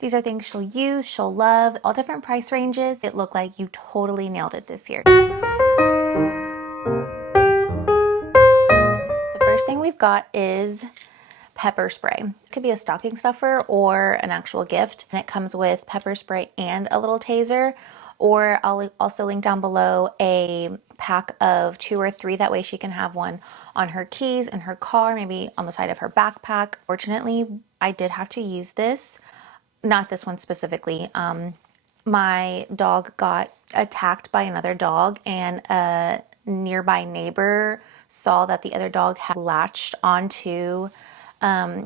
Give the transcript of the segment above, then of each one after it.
These are things she'll use, she'll love, all different price ranges. It looked like you totally nailed it this year. The first thing we've got is pepper spray. It could be a stocking stuffer or an actual gift. And it comes with pepper spray and a little taser. Or I'll also link down below a pack of 2 or 3. That way she can have one on her keys, in her car, maybe on the side of her backpack. Fortunately, I did have to use this. Not this one specifically. My dog got attacked by another dog, and a nearby neighbor saw that the other dog had latched onto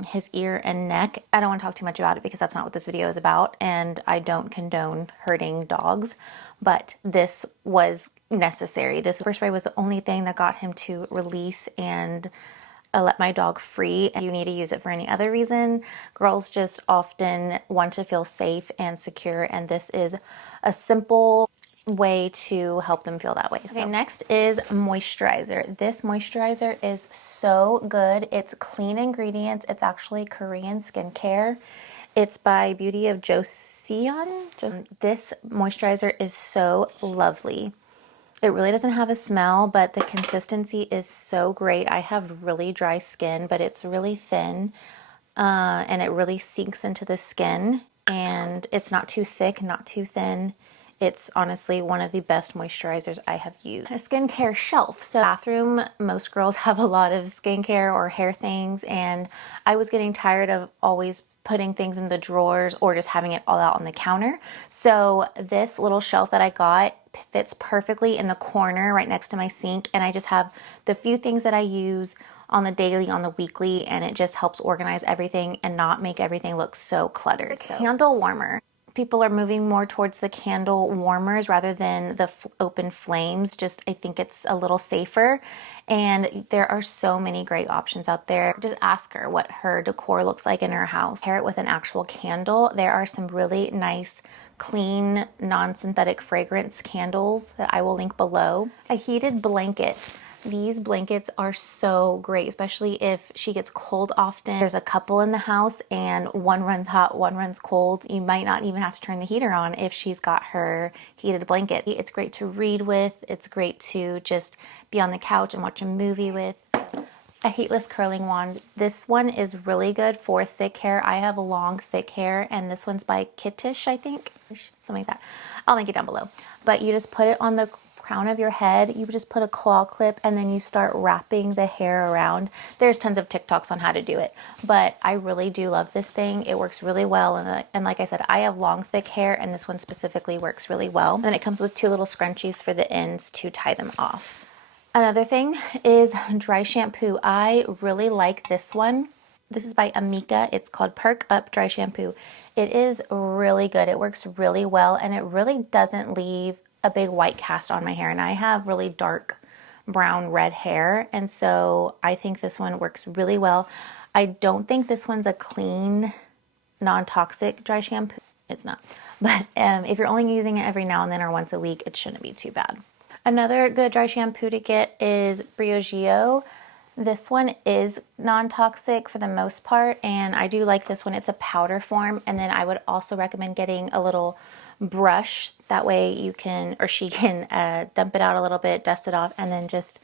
his ear and neck. I don't want to talk too much about it because that's not what this video is about, and I don't condone hurting dogs, but this was necessary. This pepper spray was the only thing that got him to release and let my dog free. You need to use it for any other reason. Girls just often want to feel safe and secure, and this is a simple way to help them feel that way. Okay, next is moisturizer. This moisturizer is so good. It's clean ingredients. It's actually Korean skincare. It's by Beauty of Joseon. This moisturizer is so lovely. It really doesn't have a smell, but the consistency is so great. I have really dry skin, but it's really thin, and it really sinks into the skin, and it's not too thick, not too thin. It's honestly one of the best moisturizers I have used. A skincare shelf. So bathroom, most girls have a lot of skincare or hair things, and I was getting tired of always putting things in the drawers or just having it all out on the counter. So this little shelf that I got fits perfectly in the corner right next to my sink, and I just have the few things that I use on the daily, on the weekly, and it just helps organize everything and not make everything look so cluttered. Candle warmer. People are moving more towards the candle warmers rather than the open flames. Just, I think it's a little safer, and there are so many great options out there. Just ask her what her decor looks like in her house. Pair it with an actual candle. There are some really nice, clean, non-synthetic fragrance candles that I will link below. A heated blanket. These blankets are so great, especially if she gets cold often. There's a couple in the house and one runs hot, one runs cold. You might not even have to turn the heater on if she's got her heated blanket. It's great to read with. It's great to just be on the couch and watch a movie with. A heatless curling wand. This one is really good for thick hair. I have long, thick hair, and this one's by Kittish, I think. Something like that. I'll link it down below. But you just put it on the crown of your head. You just put a claw clip and then you start wrapping the hair around. There's tons of TikToks on how to do it, but I really do love this thing. It works really well, and like I said, I have long, thick hair, and this one specifically works really well. And then it comes with 2 little scrunchies for the ends to tie them off. Another thing is dry shampoo. I really like this one. This is by Amika. It's called Perk Up Dry Shampoo. It is really good. It works really well, and it really doesn't leave a big white cast on my hair, and I have really dark brown red hair, and so I think this one works really well. I don't think this one's a clean, non-toxic dry shampoo. It's not, but if you're only using it every now and then or once a week, it shouldn't be too bad. Another good dry shampoo to get is Briogeo. This one is non-toxic for the most part, and I do like this one. It's a powder form, and then I would also recommend getting a little brush. That way you can, or she can, dump it out a little bit, dust it off, and then just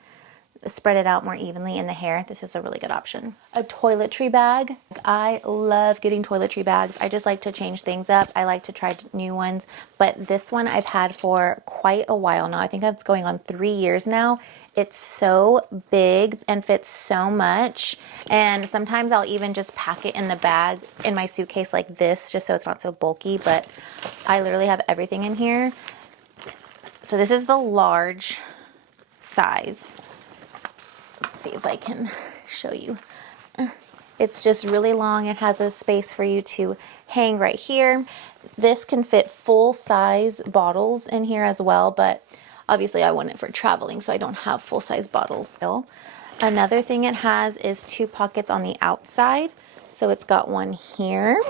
spread it out more evenly in the hair. This is a really good option. A toiletry bag. I love getting toiletry bags. I just like to change things up. I like to try new ones, but this one I've had for quite a while now. I think it's going on 3 years now. It's so big and fits so much, and sometimes I'll even just pack it in the bag in my suitcase like this, just so it's not so bulky, but I literally have everything in here. So this is the large size. Let's see if I can show you. It's just really long. It has a space for you to hang right here. This can fit full-size bottles in here as well, but obviously I want it for traveling, so I don't have full-size bottles still. Another thing it has is 2 pockets on the outside. So it's got one here,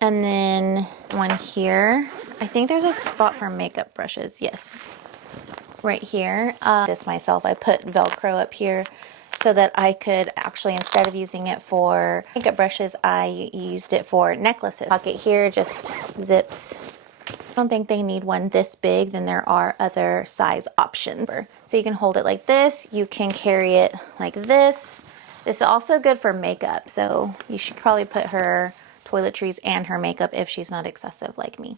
and then one here. I think there's a spot for makeup brushes. Yes, right here. This myself, I put Velcro up here so that I could actually, instead of using it for makeup brushes, I used it for necklaces. Pocket here just zips. I don't think they need one this big, then there are other size options. So you can hold it like this, you can carry it like this. This is also good for makeup, so you should probably put her toiletries and her makeup if she's not excessive like me.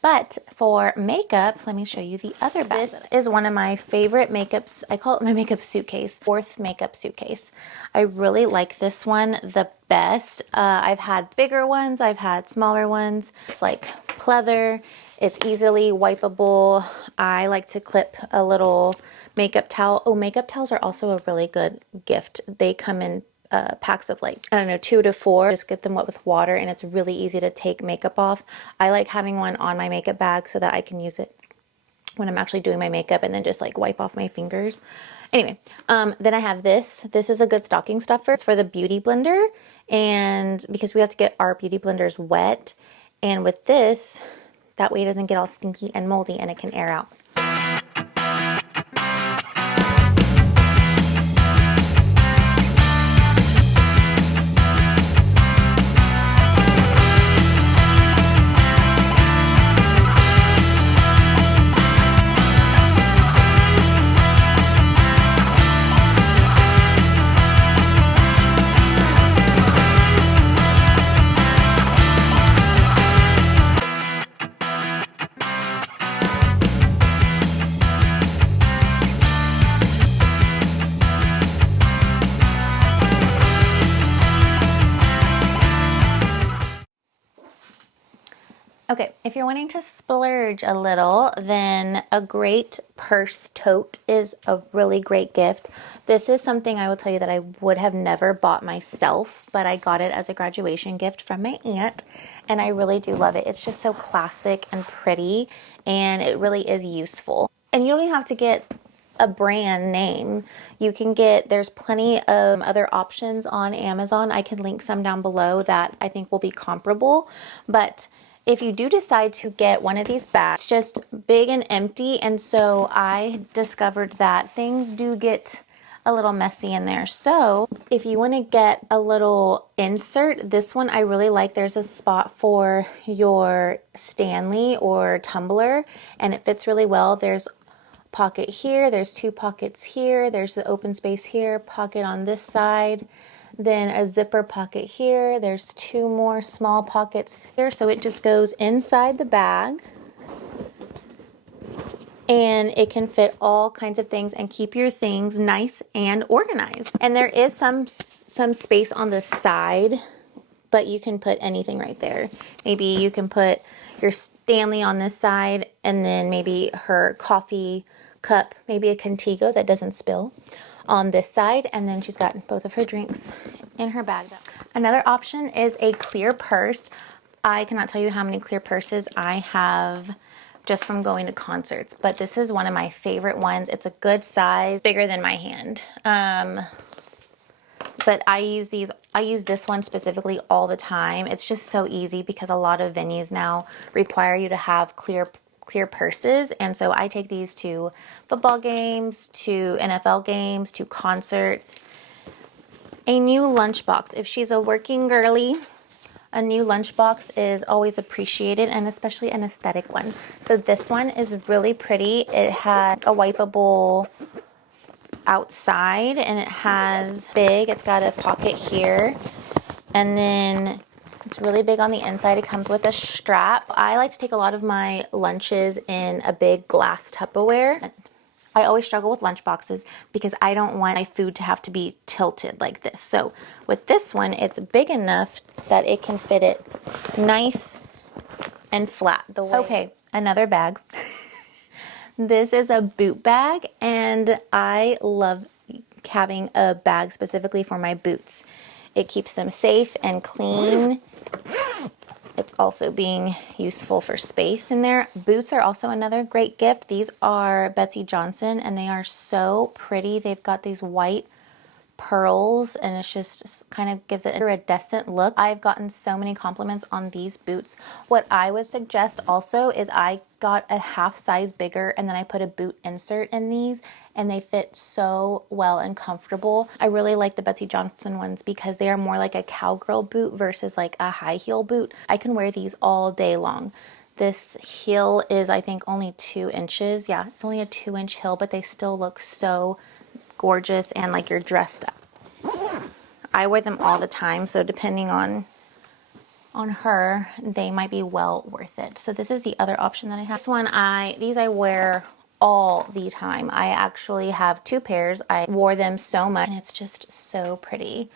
But for makeup, let me show you the other bag. This is one of my favorite makeups. I call it my makeup suitcase, fourth makeup suitcase. I really like this one the best. I've had bigger ones, I've had smaller ones. It's like pleather, it's easily wipeable. I like to clip a little makeup towel. Oh, makeup towels are also a really good gift. They come in packs of like, I don't know, 2 to 4. Just get them wet with water and it's really easy to take makeup off. I like having one on my makeup bag so that I can use it when I'm actually doing my makeup and then just like wipe off my fingers. Anyway, then I have this. This is a good stocking stuffer. It's for the beauty blender, and because we have to get our beauty blenders wet, and with this, that way it doesn't get all stinky and moldy and it can air out. Okay, if you're wanting to splurge a little, then a great purse tote is a really great gift. This is something I will tell you that I would have never bought myself, but I got it as a graduation gift from my aunt, and I really do love it. It's just so classic and pretty, and it really is useful. And you don't even have to get a brand name. You can get, there's plenty of other options on Amazon. I can link some down below that I think will be comparable, but if you do decide to get one of these bags, it's just big and empty, and so I discovered that things do get a little messy in there. So if you want to get a little insert, this one I really like. There's a spot for your Stanley or tumbler, and it fits really well. There's pocket here, there's 2 pockets here, there's the open space here, pocket on this side, then a zipper pocket here, there's 2 more small pockets here, so it just goes inside the bag and it can fit all kinds of things and keep your things nice and organized. And there is some space on the side, but you can put anything right there. Maybe you can put your Stanley on this side, and then maybe her coffee cup, maybe a Contigo that doesn't spill on this side, and then she's got both of her drinks in her bag. Another option is a clear purse. I cannot tell you how many clear purses I have just from going to concerts, but this is one of my favorite ones. It's a good size, bigger than my hand. But I use this one specifically all the time. It's just so easy because a lot of venues now require you to have clear purses, and so I take these to football games, to NFL games, to concerts. A new lunchbox. If she's a working girly, a new lunchbox is always appreciated, and especially an aesthetic one. So this one is really pretty. It has a wipeable outside, and it has it's got a pocket here, and then it's really big on the inside. It comes with a strap. I like to take a lot of my lunches in a big glass Tupperware. I always struggle with lunch boxes because I don't want my food to have to be tilted like this. So with this one, it's big enough that it can fit it nice and flat. Okay, another bag. This is a boot bag, and I love having a bag specifically for my boots. It keeps them safe and clean. It's also being useful for space in there. Boots are also another great gift. These are Betsy Johnson, and they are so pretty. They've got these white pearls, and it's just kind of gives it a iridescent look. I've gotten so many compliments on these boots. What I would suggest also is I got a half size bigger and then I put a boot insert in these, and they fit so well and comfortable. I really like the Betsey Johnson ones because they are more like a cowgirl boot versus like a high heel boot. I can wear these all day long. This heel is, I think, only 2 inches. Yeah, it's only a 2-inch heel, but they still look so gorgeous and like you're dressed up. I wear them all the time, so depending on her, they might be well worth it. So this is the other option that I have. This one, these I wear all the time. I actually have 2 pairs. I wore them so much, and it's just so pretty.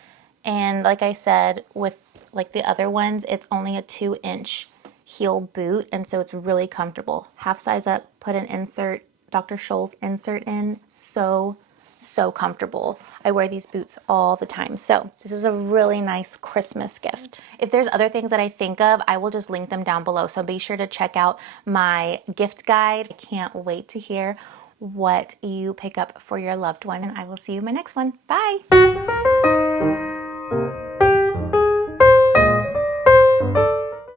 And like I said, with like the other ones, it's only a 2-inch heel boot, and so it's really comfortable. Half size up, put an insert, Dr. Scholl's insert in, so comfortable. I wear these boots all the time. So this is a really nice Christmas gift. If there's other things that I think of, I will just link them down below. So be sure to check out my gift guide. I can't wait to hear what you pick up for your loved one, and I will see you in my next one. Bye.